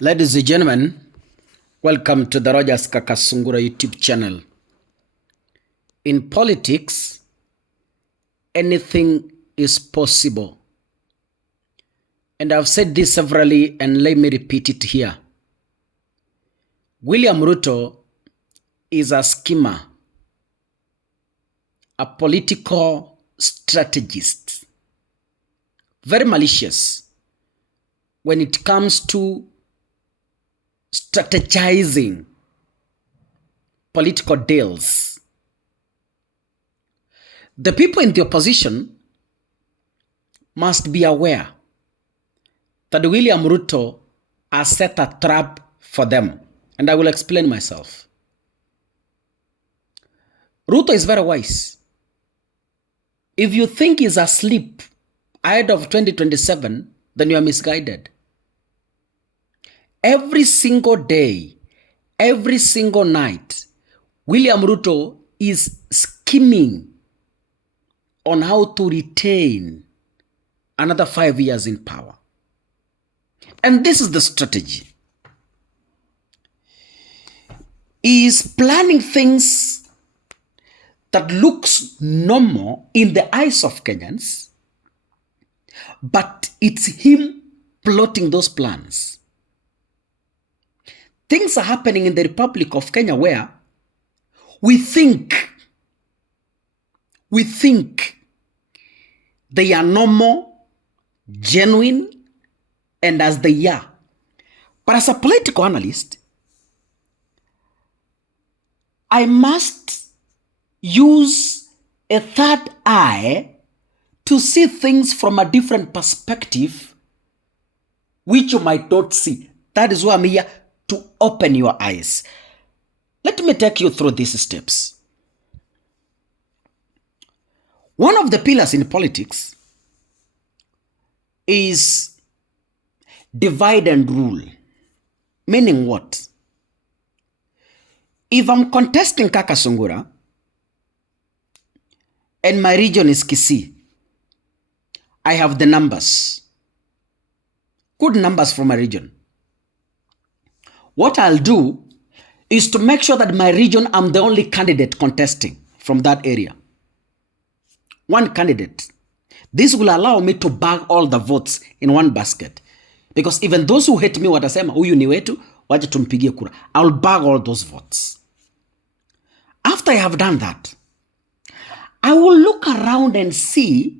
Ladies and gentlemen, welcome to the Rogers Kakasungura YouTube channel. In politics, anything is possible. And I've said this severally, and let me repeat it here. William Ruto is a schemer, a political strategist, very malicious when it comes to strategizing political deals. The people in the opposition must be aware that William Ruto has set a trap for them, and I will explain myself. Ruto is very wise. If you think he's asleep ahead of 2027, then you are misguided. Every single day, every single night, William Ruto is scheming on how to retain another 5 years in power. And this is the strategy. He is planning things that looks normal in the eyes of Kenyans, but it's him plotting those plans. Things are happening in the Republic of Kenya where we think they are normal, genuine, and as they are. But as a political analyst, I must use a third eye to see things from a different perspective, which you might not see. That is why I'm here, to open your eyes. Let me take you through these steps. One of the pillars in politics is divide and rule. Meaning what? If I'm contesting Kakasungura and my region is Kisii, I have the numbers. Good numbers from my region. What I'll do is to make sure that my region, I'm the only candidate contesting from that area. One candidate. This will allow me to bag all the votes in one basket. Because even those who hate me watasema, huyu ni wetu, wacha tumpigie kura. I'll bag all those votes. After I have done that, I will look around and see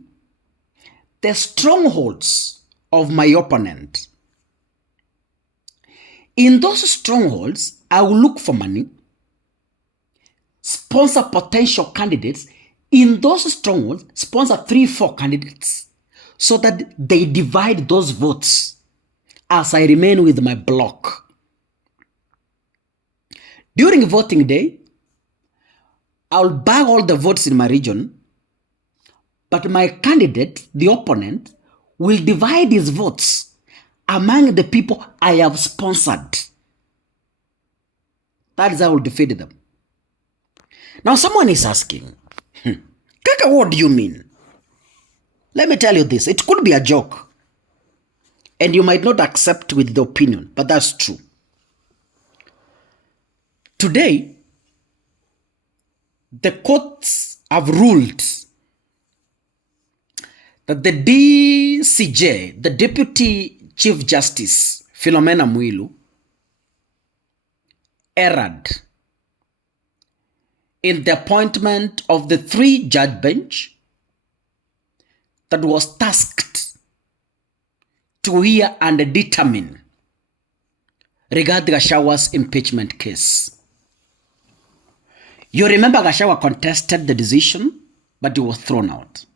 the strongholds of my opponent. In those strongholds, I will look for money, sponsor potential candidates. In those strongholds, sponsor 3-4 candidates so that they divide those votes as I remain with my block. During voting day, I'll bag all the votes in my region, but my candidate, the opponent, will divide his votes among the people I have sponsored. That is how I will defeat them. Now someone is asking, Kaka, what do you mean? Let me tell you this. It could be a joke. And you might not accept with the opinion, but that's true. Today, the courts have ruled that the DCJ, the Deputy Chief Justice, Philomena Mwilu, erred in the appointment of the 3-judge bench that was tasked to hear and determine regarding Gachagwa's impeachment case. You remember Gachagwa contested the decision, but he was thrown out.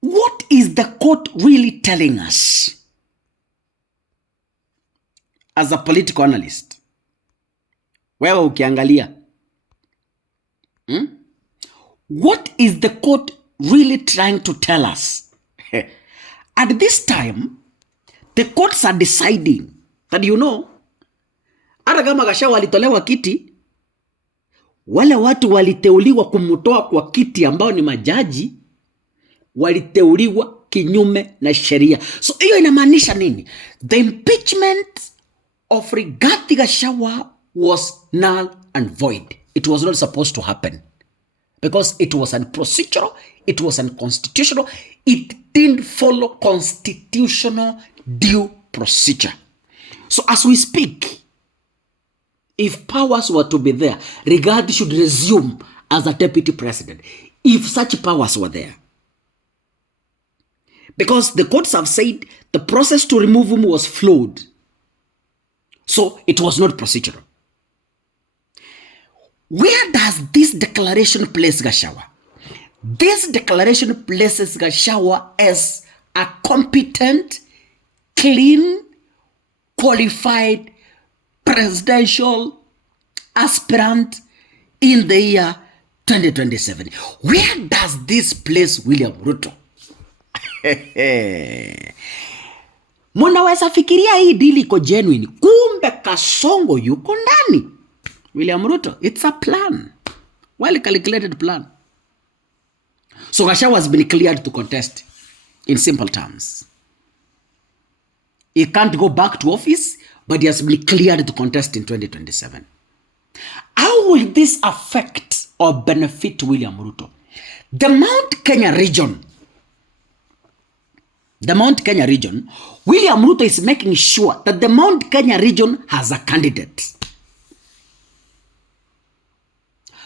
What is the court really telling us as a political analyst? Wewe ukiangalia. What is the court really trying to tell us? At this time, the courts are deciding that, hata kama Gachagwa walitolewa kiti, wale watu waliteuliwa kumutoa kwa kiti ambao ni majaji, waliteuliwa kinyume na sheria. So hiyo inamaanisha nini? The impeachment of Rigathi Gachagua was null and void. It was not supposed to happen because it was unprocedural, it was unconstitutional, it didn't follow constitutional due procedure. So as we speak, if powers were to be there, Rigathi should resume as a deputy president, if such powers were there. Because the courts have said the process to remove him was flawed. So it was not procedural. Where does this declaration place Gachagua? This declaration places Gachagua as a competent, clean, qualified presidential aspirant in the year 2027. Where does this place William Ruto? Munaweza fikiria hii dili iko genuine, kumbe Kasongo yuko ndani. William Ruto, it's a plan. Well calculated plan. So Gachagua has been cleared to contest in simple terms. He can't go back to office, but he has been cleared to contest in 2027. How will this affect or benefit William Ruto? The Mount Kenya region, William Ruto is making sure that the Mount Kenya region has a candidate.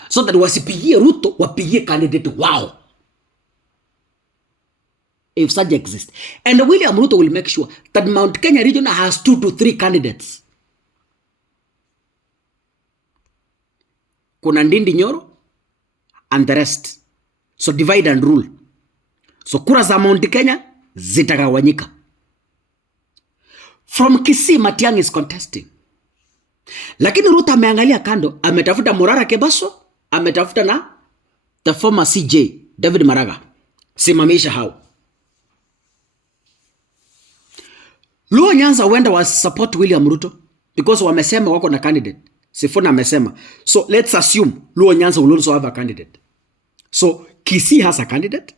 So that wasipigie Ruto, wapigie candidate wow. If such exists. And William Ruto will make sure that Mount Kenya region has 2 to 3 candidates. Kuna Ndindi Nyoro and the rest. So divide and rule. So kura za Mount Kenya zitagawanyika. From Kisii, Matiang'i is contesting. Lakini Ruto ameangalia kando, ametafuta Murara Kebaso, ametafuta na the former CJ David Maraga. Simamisha hao. Luo Nyanza wenda wa support William Ruto because wamesema wako na candidate. Sifuna amesema. So let's assume Luo Nyanza will also have a candidate. So Kisii has a candidate.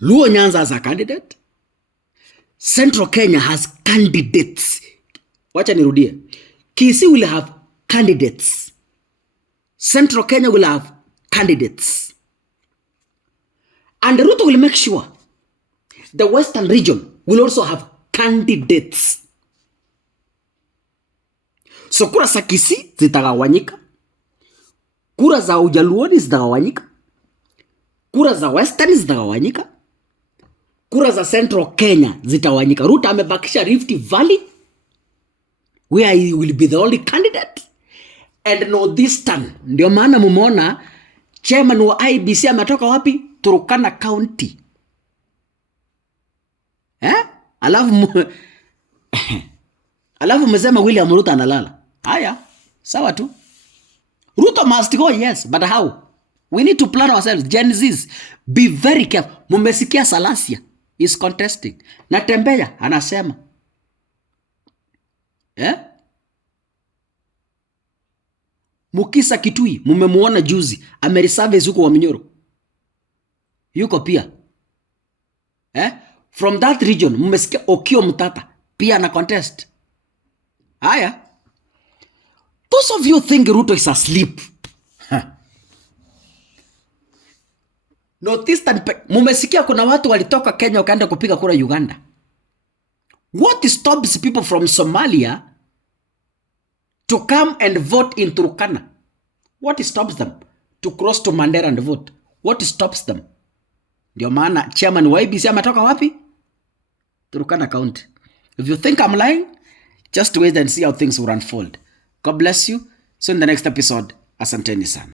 Luo Nyanza has a candidate. Central Kenya has candidates. Wacha nirudie. Kisii will have candidates. Central Kenya will have candidates. And Ruto will make sure the Western region will also have candidates. So kura za Kisii zitagawanyika. Kura za Ujaluoni zitagawanyika. Kura za Western zitagawanyika. Kura za Central Kenya zitawanyika. Ruto amebakisha Rift Valley where he will be the only candidate. And Northeastern, ndio maana mumeona chairman wa IBC ametoka wapi? Turkana County. Alafu mmesema William Ruto analala. Haya, sawa tu. Ruto must go, yes, but how? We need to plan ourselves. Gen Zs, be very careful. Mumesikia Salasia is contesting. Natembeya anasema. Mukisa Kitui, mumemuona juzi, ameriservice huko Wamunyoro. Yuko pia. From that region, mumesikia Okio Mutata, pia na contest. Haya. Those of you think Ruto is asleep. Northeastern, mumesikia kuna watu walitoka Kenya wakaenda kupiga kura Uganda. What stops people from Somalia to come and vote in Turkana? What stops them to cross to Mandera and vote? What stops them? Ndio maana chairman wa IBC ametoka wapi? Turkana County. If you think I'm lying, just wait and see how things will unfold. God bless you. So in the next episode, asanteni sana.